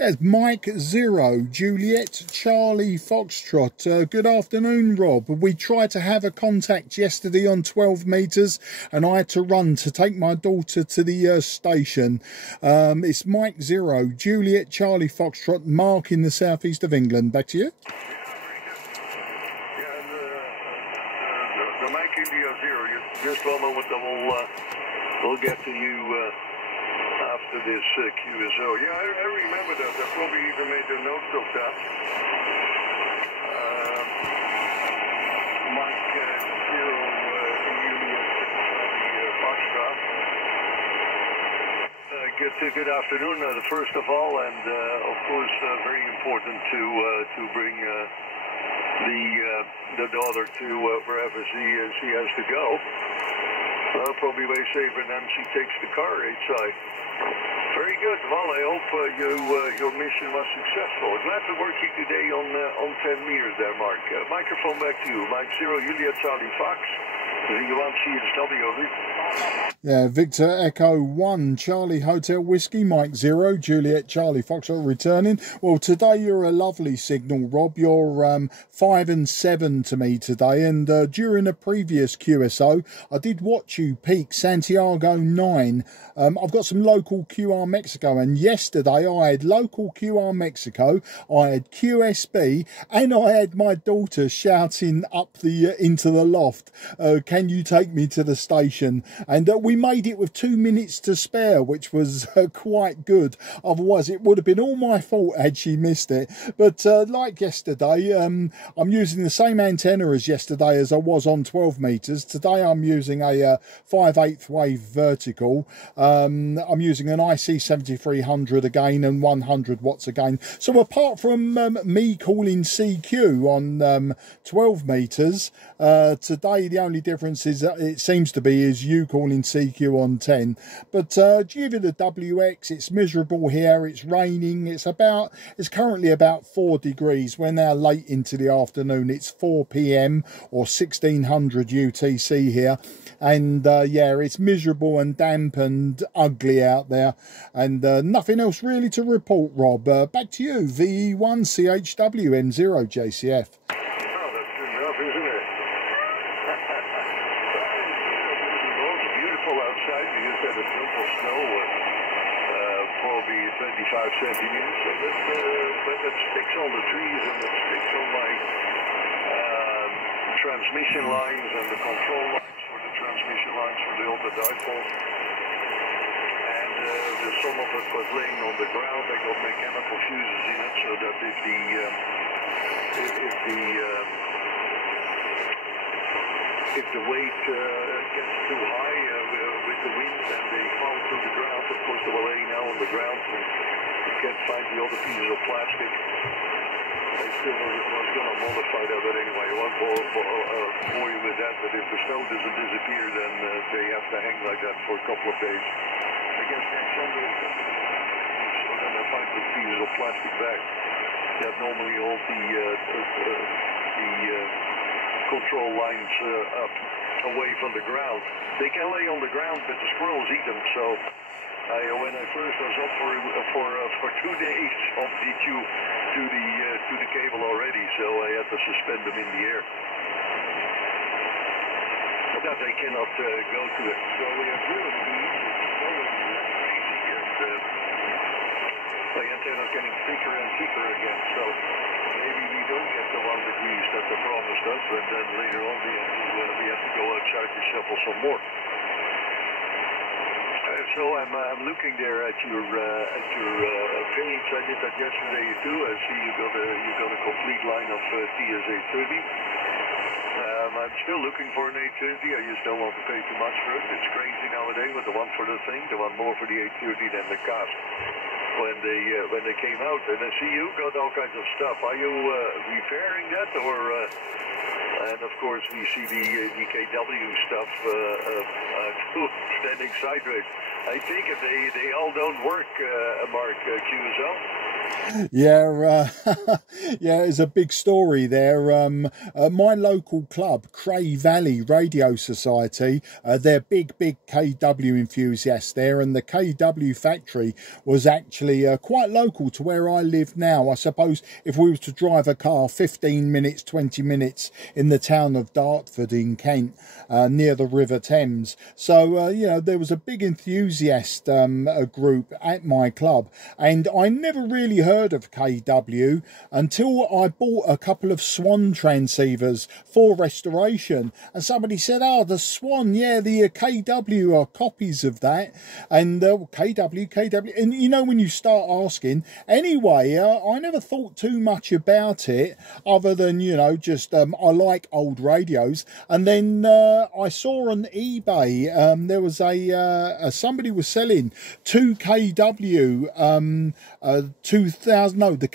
Yes, Mike 0, Juliet, Charlie, Foxtrot. Good afternoon, Rob. We tried to have a contact yesterday on 12 metres and I had to run to take my daughter to the station. It's Mike 0, Juliet, Charlie, Foxtrot, Mark in the southeast of England. Back to you. The Mike India 0, just one moment, we'll get to you after this QSO. Yeah, I remember that. I probably even made a note of that. Mike 0, Juliet, Foxtrot. Good afternoon, first of all, and of course, very important to bring the daughter to wherever she has to go. Probably way safer than she takes the car outside. Very good. Well, I hope your mission was successful. Glad to work here today on 10 meters there, Mark. Microphone back to you. Mike 0, Juliet, Charlie, Fox. Yeah, Victor Echo 1, Charlie Hotel Whiskey, Mike 0, Juliet, Charlie Foxtrot returning. Well, today you're a lovely signal, Rob. You're 5 and 7 to me today, and during a previous QSO, I did watch you peak Santiago 9. I've got some local QR Mexico, and yesterday I had local QR Mexico, I had QSB, and I had my daughter shouting up the into the loft, can you take me to the station? And we made it with 2 minutes to spare, which was quite good. Otherwise it would have been all my fault had she missed it. But like yesterday, I'm using the same antenna as yesterday as I was on 12 meters. Today I'm using a 5/8 wave vertical. I'm using an IC-7300 again and 100 watts again. So apart from me calling CQ on 12 meters, today the only difference is that it seems to be is you calling CQ on 10. But due to the WX, it's miserable here, it's raining, it's currently about 4 degrees. We're now late into the afternoon, it's 4 PM or 1600 UTC here, and yeah, it's miserable and damp and ugly out there, and nothing else really to report, Rob. Back to you, VE1 CHW M0 JCF. Probably 25 centimeters, so that sticks on the trees and it sticks on my transmission lines and the control lines for the transmission lines for the other dipoles. And some of it was laying on the ground. I got mechanical fuses in it so that if the weight gets too high with the wind and they fall to the ground, of course they were laying now on the ground and you can't find the other pieces of plastic. I still was going to modify that, but anyway, I won't bore you with that. But if the snow doesn't disappear, then they have to hang like that for a couple of days. I guess next Sunday, so then I find the pieces of plastic back that normally hold the control lines up away from the ground. They can lay on the ground, but the squirrels eat them. So when I first was up for 2 days on DQ to the cable already, so I had to suspend them in the air. But that they cannot go to it. So we have really crazy, and the antenna's getting thicker and thicker again. So maybe we don't get the 1 degrees that they promised us, and then later on we have to go outside to shuffle some more. So I'm looking there at your page. I did that yesterday too. I see you got a complete line of TSA 30. I'm still looking for an 830. I just don't want to pay too much for it. It's crazy nowadays with the one for the thing, the one more for the 830 than the cost. When they came out, and I see you got all kinds of stuff. Are you repairing that, or? And of course we see the KW stuff standing sideways. I think they all don't work, Mark QSO. Yeah, yeah, it's a big story there. My local club, Cray Valley Radio Society, they're big KW enthusiasts there, and the KW factory was actually quite local to where I live now. I suppose if we was to drive a car 15 minutes, 20 minutes in the town of Dartford in Kent, near the River Thames. So, you know, there was a big enthusiast group at my club, and I never really heard of KW until I bought a couple of Swan transceivers for restoration, and somebody said, oh, the Swan, yeah, the KW are copies of that, and KW, and you know, when you start asking, anyway, I never thought too much about it other than, you know, just I like old radios. And then I saw on eBay there was somebody was selling 2 KW 2000, no, the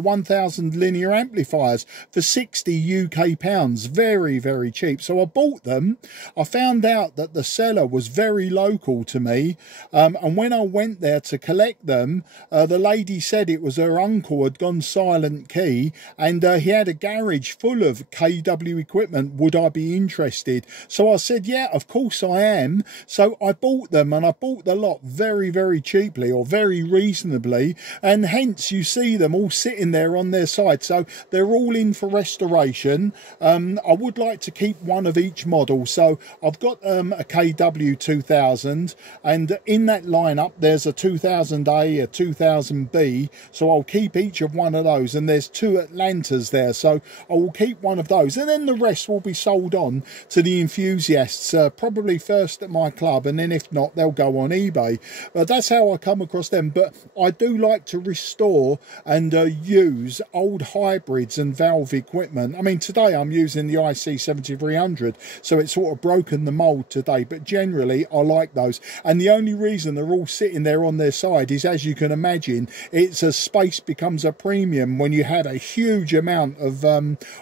1000 linear amplifiers for 60 UK pounds. Very cheap. So I bought them. I found out that the seller was very local to me, and when I went there to collect them, the lady said it was her uncle had gone silent key, and he had a garage full of KW equipment. Would I be interested? So I said, yeah, of course I am. So I bought them, and I bought the lot very cheaply, or very reasonably, and hence you see them all sitting there on their side. So they're all in for restoration. I would like to keep one of each model. So I've got a KW 2000, and in that lineup there's a 2000A, a 2000B, so I'll keep each of one of those, and there's 2 Atlantas there, so I will keep one of those, and then the rest will be sold on to the enthusiasts, probably first at my club, and then if not, they'll go on eBay. But that's how I come across them. But I do like to restore and use old hybrids and valve equipment. I mean, today I'm using the IC-7300, so it's sort of broken the mold today, but generally I like those. And the only reason they're all sitting there on their side is, as you can imagine, it's as space becomes a premium when you had a huge amount of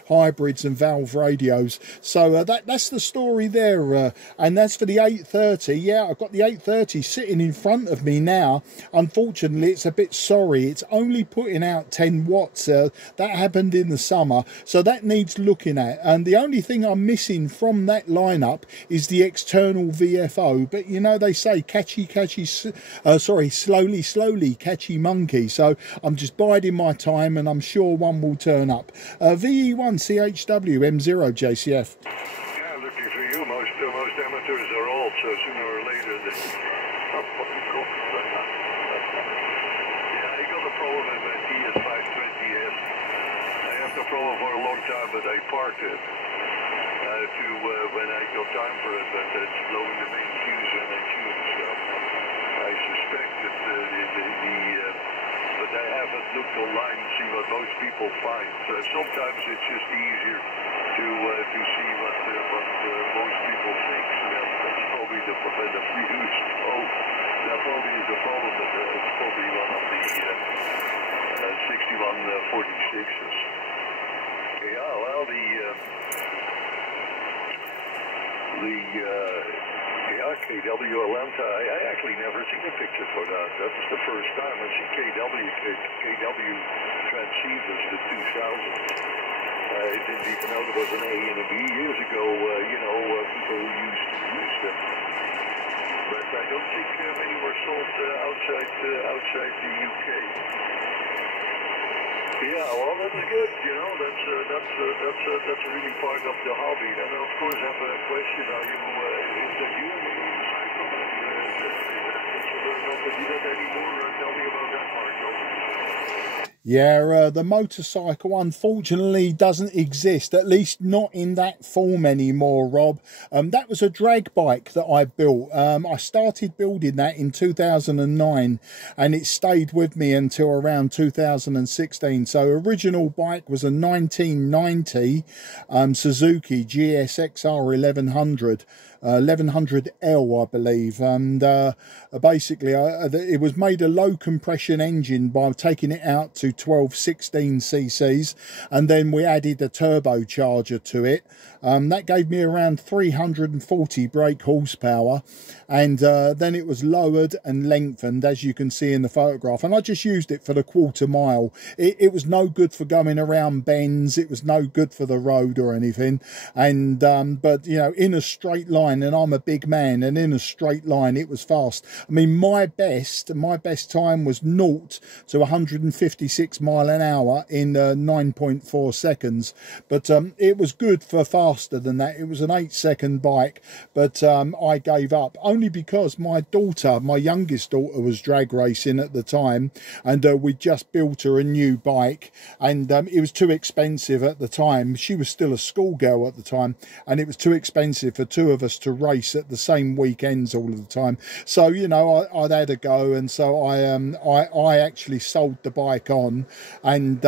hybrids and valve radios. So that's the story there. And that's for the 830. Yeah, I've got the 830 sitting in front of me now. Unfortunately, it's a bit sorry. It's only putting out 10 watts. That happened in the summer, so that needs looking at. And the only thing I'm missing from that lineup is the external VFO. But you know, they say slowly catchy monkey. So I'm just biding my time, and I'm sure one will turn up. VE1 CHW M0 JCF. Yeah, lucky for you. Most amateurs are old, so sooner or later they... problem with my TS520S. I have the problem for a long time, but I parked it when I got time for it, but it's blowing the main fuse and then tune. So I suspect that but I haven't looked online and see what most people find. So sometimes it's just easier to see what most people think. So that's probably the fuse. Oh, that probably is the problem, but it's probably one of the 6146s. Yeah, well, KW Atlanta, I actually never seen a picture for that. That was the first time I see KW transceivers, the 2000s. I didn't even know there was an A and a B years ago. People used to use them. But I don't think many were sold outside the UK. Yeah, well, that's good. You know, that's really part of the hobby. And of course, I have a question: are you is that you on the motorcycle? Did you that anymore? Tell me about that part. Yeah, the motorcycle unfortunately doesn't exist, at least not in that form anymore, Rob. That was a drag bike that I built. I started building that in 2009, and it stayed with me until around 2016. So original bike was a 1990 Suzuki GSXR 1100. 1100L, I believe, and basically it was made a low compression engine by taking it out to 1216 cc's, and then we added a turbocharger to it, That gave me around 340 brake horsepower, and then it was lowered and lengthened, as you can see in the photograph, and I just used it for the quarter mile. It was no good for going around bends, it was no good for the road or anything, and but you know, in a straight line, and I'm a big man, and in a straight line it was fast. I mean, my best time was 0 to 156 mile an hour in 9.4 seconds, but it was good for faster than that. It was an 8-second bike, but I gave up only because my daughter, my youngest daughter, was drag racing at the time, and we just built her a new bike, and it was too expensive at the time. She was still a schoolgirl at the time, and it was too expensive for two of us to race at the same weekends all of the time. So you know, I'd had a go, and so I actually sold the bike on and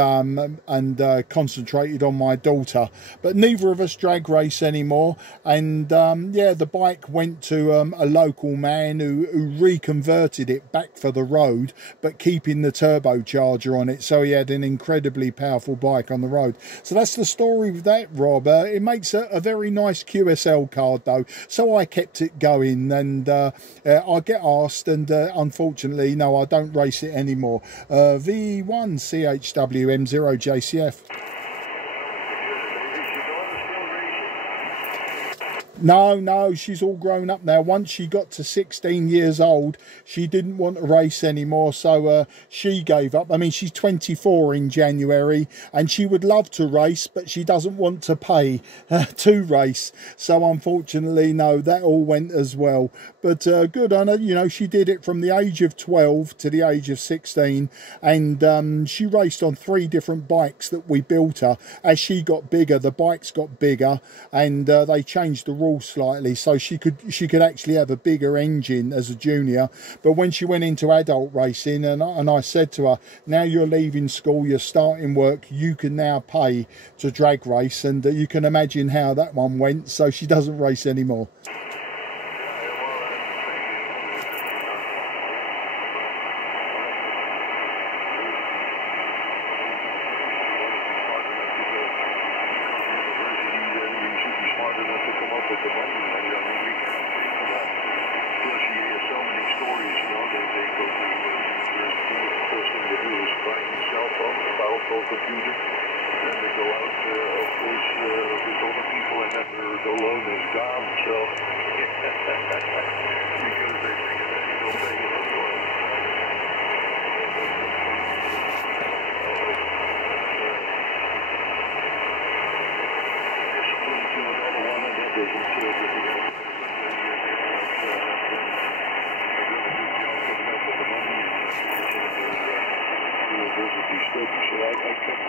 concentrated on my daughter. But neither of us drag race anymore, and yeah, the bike went to a local man who reconverted it back for the road, but keeping the turbocharger on it, so he had an incredibly powerful bike on the road. So that's the story with that, Rob. It makes a very nice QSL card though, so I kept it going, and I get asked, and unfortunately no, I don't race it anymore. V1 CHW M0 JCF. No, she's all grown up now. Once she got to 16 years old, she didn't want to race anymore, so she gave up. I mean, she's 24 in January, and she would love to race, but she doesn't want to pay to race. So unfortunately, no, that all went as well. But good on her. You know, she did it from the age of 12 to the age of 16, and she raced on 3 different bikes that we built her. As she got bigger, the bikes got bigger, and they changed the rules slightly, so she could actually have a bigger engine as a junior. But when she went into adult racing, and I said to her, now you're leaving school, you're starting work, you can now pay to drag race, and you can imagine how that one went, so she doesn't race anymore. Computer, and they go out, of course, with other people, and then the loan is gone, so because they figure that you don't pay it on your own. Just going to another one, and that doesn't serve it again. University study, so I kept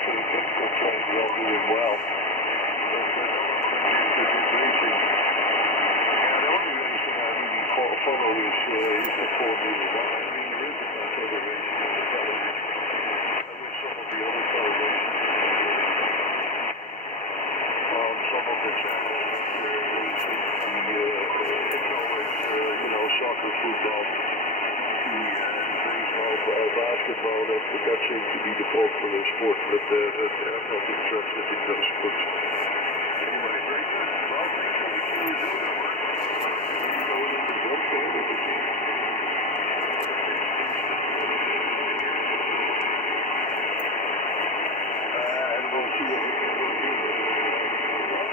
trying well, doing well. But racing, the only racing I really follow is the Formula 1. I mean, there isn't much other racing on the television. I wish some of the other car racing on some of the channels. It's always, you know, soccer, football, basketball, that seems to be the popular sport, but I'm not interested in those sports. Anyway, very good. Well, thanks for the QSL work. Going in the book, and we'll see what we can do. Well,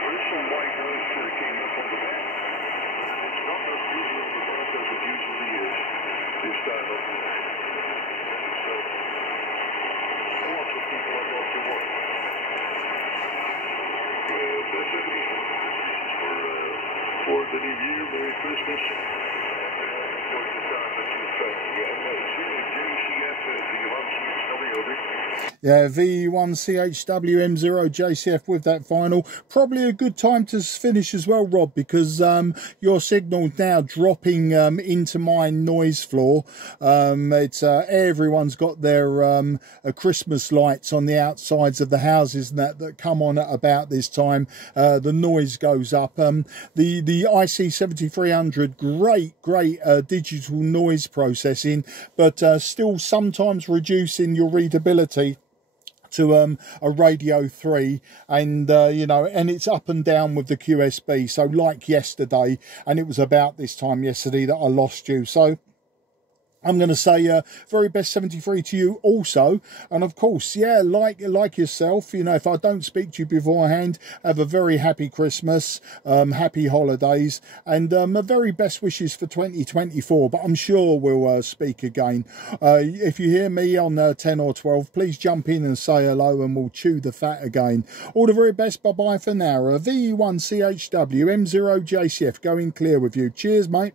there's some white nose came up on the back. It's not as usual the back as it usually is. This time of the day. So, lots of people are going to work. That's it. For the new year, Merry Christmas. Enjoy the time with your family. And JCF, V1 CHW. Yeah, V1 CHW M0 JCF with that final. Probably a good time to finish as well, Rob, because your signal's now dropping into my noise floor. It's everyone's got their Christmas lights on the outsides of the houses and that come on at about this time. The noise goes up. The IC-7300, great digital noise processing, but still sometimes reducing your readability to a Radio 3, and you know, and it's up and down with the QSB. So like yesterday, and it was about this time yesterday that I lost you. So I'm going to say very best 73 to you also. And of course, yeah, like yourself, you know, if I don't speak to you beforehand, have a very happy Christmas, happy holidays, and my very best wishes for 2024. But I'm sure we'll speak again. If you hear me on 10 or 12, please jump in and say hello, and we'll chew the fat again. All the very best. Bye-bye for now. VE1CHW, M0JCF, going clear with you. Cheers, mate.